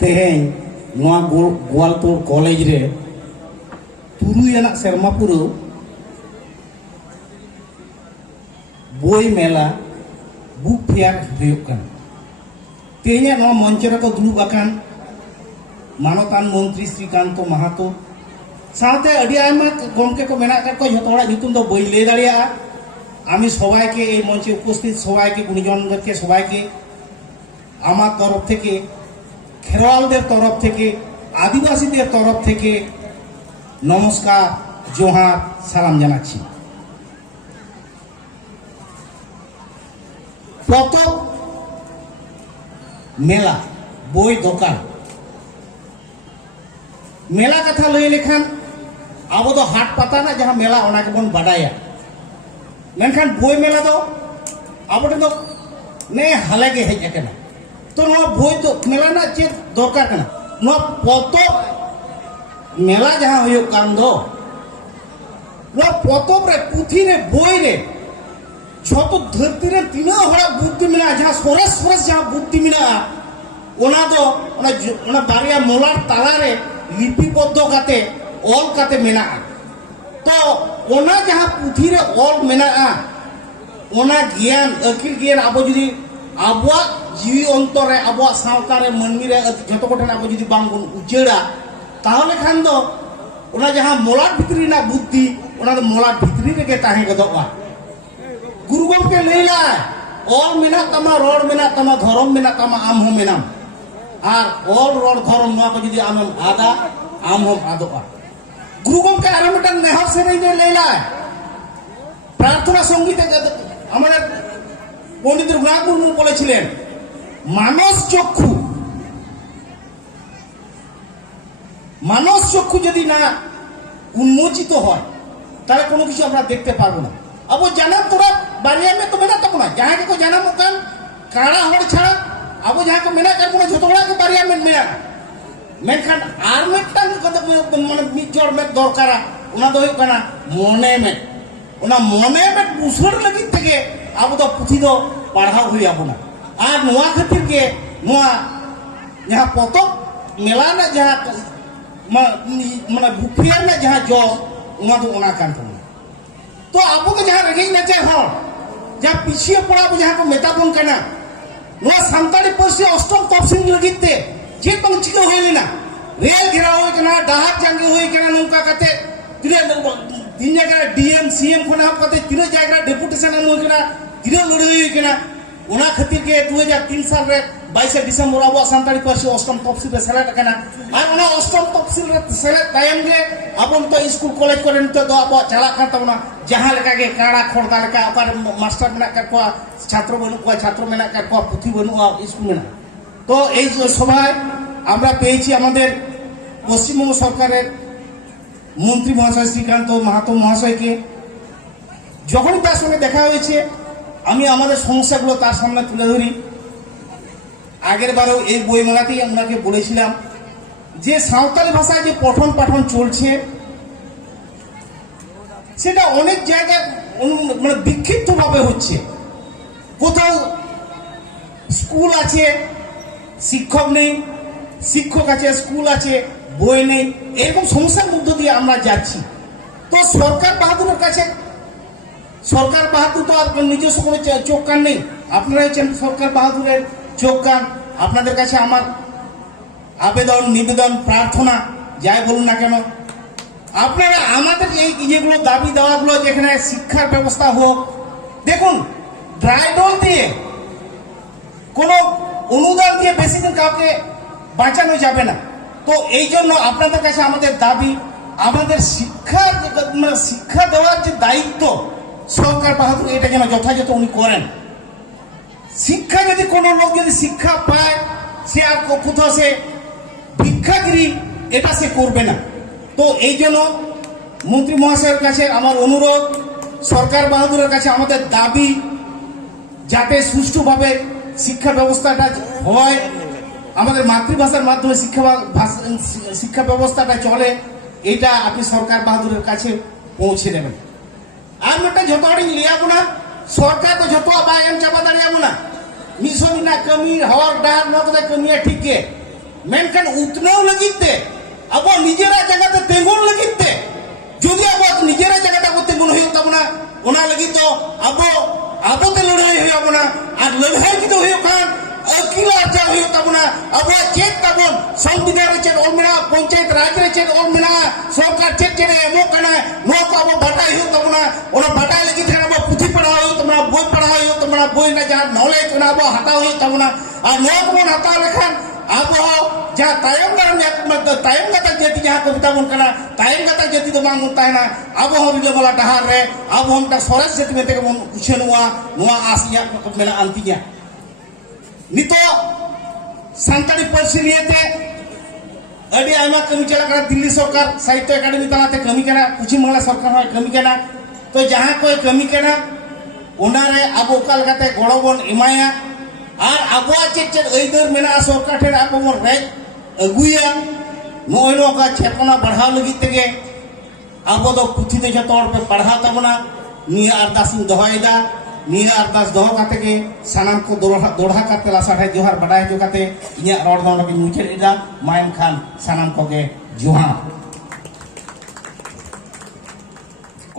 तेहें गोवालपुर college रे तुरुयना सेरमा पुरो बोई मेला बुक फेयर हुयुग काना। तेहें नवा मंच रे को दुलुब आकान मानतान मंत्री श्रीकांत महातो साथे अडी आयमा गमके को मेना का को जतो हड़ा नितुम दो बई लई दाड़िया। आमी सबाइके এই মঞ্চে উপস্থিত সবাইকে গুণীজনদেরকে সবাইকে আমার তরফ থেকে খেরোয়ালদের তরফ থেকে আদিবাসীদের তরফ থেকে নমস্কার জোহার সালাম জানাচ্ছি। প্রথম মেলা বই দোকান मेला कथा लई लेखान अब तो हाट पता ना जहाँ मेला ओना के बन बाडाया मेनखान बोई मेला दो अब तो ने हाले के हेज अकना तो नो बोई तो मेला ना चे दरकार कना नो पतो मेला जहाँ हुयो कान दो नो पतो रे पुथी रे बोई रे छोटो धरती रे तीना हड़ा बुद्धि मेला जहाँ सोरस सोरस जहाँ बुद्धि मेला ओना दो ओना बारिया मोलार ताला रे लिपिबद्ध काते ऑल काते मेना तो ओना जहाँ पुथी रे ऑल मेना ओना ज्ञान अकिल ज्ञान आबो जुदी आबो जीवी अंतर रे आबो सावता रे मनमी रे जतो कोठन आबो जुदी बांग बन उजेड़ा ताहले खान दो ओना जहाँ मोलाट भितरी ना बुद्धि ओना दो मोलाट भितरी रे के ताहे गदोआ गुरु गमके लैला ऑल मेना तमा रोड मेना तमा धर्म मेना तमा आम हो मेना और ऑल रोड धर्म नो को जुदी आम आदा आम हम आदोआ गुरु गमके आरो मिटन नेहर सेरेई दे लैला प्रार्थना संगीते আমাদের পণ্ডিত রঘুনাথ মুর্মু বলেছিলেন মানস চক্ষু যদি না উন্মোচিত হয় তাহলে কোনো কিছু আমরা দেখতে পারবো না। अब জানাম তোরা বাড়িয়া মে তো মেনা তক না जहां के को জানাম কান কাড়া হড় ছাড়া अब जहां को मेना कर ঝত বড়া के বাড়িয়া মে মেনা मेनखान आर मिटन माने मिट जोड़ में दरकारा ओना दो हुई कना मने में ओना मने में बुसर लगी तके अब तो पुथी दो पढ़ाव हुई आबोना आर नोआ खातिर के नोआ जहां पतो मेला ना जहां माने बुफिया ना जहां जो ओना दो ओना कान तो अब तो जहां रगे ना चाहे हो जहां पीछे पड़ा अब जहां को मेता बन कना नोआ संताली पसी अष्टम तफसील लगिते जे बंग चिको होय लेना रेल घेराव होय कना डाहार जांगे होय कना नौका काते तिरे तीन जगह डीएम सीएम खना काते तिरे जगह डेपुटेशन होय कना तिरे लड़े होय कना ओना खातिर के 2003 साल रे 22 डिसेंबर अब संताली पार्सी अष्टम तफसील रे सेलेक्ट कना और ओना अष्टम तफसील रे सेलेक्ट तायम गे अपन तो स्कूल कॉलेज करे तो अब चला करता ना जहां लेका के काड़ा खोरदा लेका ओकर मास्टर मेना कर को छात्र बनु को छात्र मेना कर को पुथी बनु स्कूल मेना तो এই সভায় আমরা পেয়েছি আমাদের পশ্চিমবঙ্গ সরকারের মন্ত্রী মহাশয় শ্রীকান্ত মাহাতো মহাশয়কে। যখন তার সঙ্গে দেখা হয়েছে আমি আমাদের সমস্যাগুলো তার সামনে তুলে ধরি। আগের বারেও এই বইমেলাতেই আপনাকে বলেছিলাম যে সাঁওতালি ভাষায় যে পঠন পাঠন চলছে সেটা অনেক জায়গায় মানে বিক্ষিপ্তভাবে হচ্ছে। কোথাও স্কুল আছে শিক্ষক নেই, শিক্ষক আছে স্কুল আছে বই নেই, এরকম সমস্যার মধ্য দিয়ে আমরা যাচ্ছি। তো সরকার বাহাদুরের কাছে সরকার বাহাদুর তো আর নিজস্ব কোনো চোখ কান নেই, আপনারা হচ্ছেন সরকার বাহাদুরের চোখ কান। আপনাদের কাছে আমার আবেদন নিবেদন প্রার্থনা যাই বলুন না কেন আপনারা আমাদের এই যেগুলো দাবি দেওয়াগুলো যেখানে শিক্ষার ব্যবস্থা হোক। দেখুন ড্রাইডল দিয়ে কোনো অনুদান দিয়ে বেশি দিন কাউকে বাঁচানো যাবে না। তো এই জন্য আপনাদের কাছে আমাদের দাবি আমাদের শিক্ষা দেওয়ার যে দায়িত্ব সরকার বাহাদুর এটা যেন যথাযথ উনি করেন। শিক্ষা যদি কোনো লোক যদি শিক্ষা পায় সে আর কোথাও সে ভিক্ষাগিরি এটা সে করবে না। তো এই জন্য মন্ত্রী মহাশয়ের কাছে আমার অনুরোধ, সরকার বাহাদুরের কাছে আমাদের দাবি যাতে সুষ্ঠুভাবে শিক্ষা ব্যবস্থাটা হয়, আমাদের মাতৃভাষার মাধ্যমে শিক্ষা ব্যবস্থাটা চলে, এটা আপনি সরকার বাহাদুরের কাছে পৌঁছে দেবেন। আর একটা যত লিয়াবো না সরকার তো যত বাই এম চাপা দাঁড়িয়াবো না মিশন না কমি হওয়ার ডার না কোথায় কমিয়া ঠিক मेनखान उतनाव लगित ते अब निजेरा जगह ते तेंगुन लगित ते जुदी अब निजेरा जगह ते तेंगुन हुई तबना ओना लगित तो अब ते लड़ाई हुई अपना और लड़ाई की तो हुई खान अकिला अर्जा हुई तबना अब चेक तबन संविधान चेक और मेरा पंचायत राज रे चेक और मेरा सरकार चेक चेक एमो कना नो को अब बटाई हुई तबना ओना बटाई लगित है अब पुथी पढ़ा हुई तबना बोई पढ़ा हुई तबना बोई ना जहां नॉलेज कना अब हटा हुई तबना और नो को हटा लेखान अब जहाँ तायम गता जाति जहाँ को बताबन कना तायम गता जाति तो बांग होता है ना अब हम रिले वाला डहार रे अब हम ता सोरेस जाति में तेके मन कुछ नुआ आसिया को मेना अंतिया नितो संताली पर्सी नियते अड़ी आयमा कमी चला करा दिल्ली सरकार साहित्य एकेडमी तलाते कमी कना पश्चिम बांग्ला सरकार होय कमी कना तो जहाँ कोई कमी कना ओनारे अब ओकाल गाते गड़बन एमाया और अब चेक ऐदर मेना सरकार ठेन अब बन रेज अगुया नोय नोका चेतना बढ़ाव लगी तेगे अब दो पुथी दे जतो हर पे पढ़ा तबना निया अरदास दोहयदा निया अरदास दोह काते के सनाम को दोढ़ा काते लासाठे जोहार बडाय जो काते इया रोड दो के मुचेदा मायम खान सनाम को के जोहार।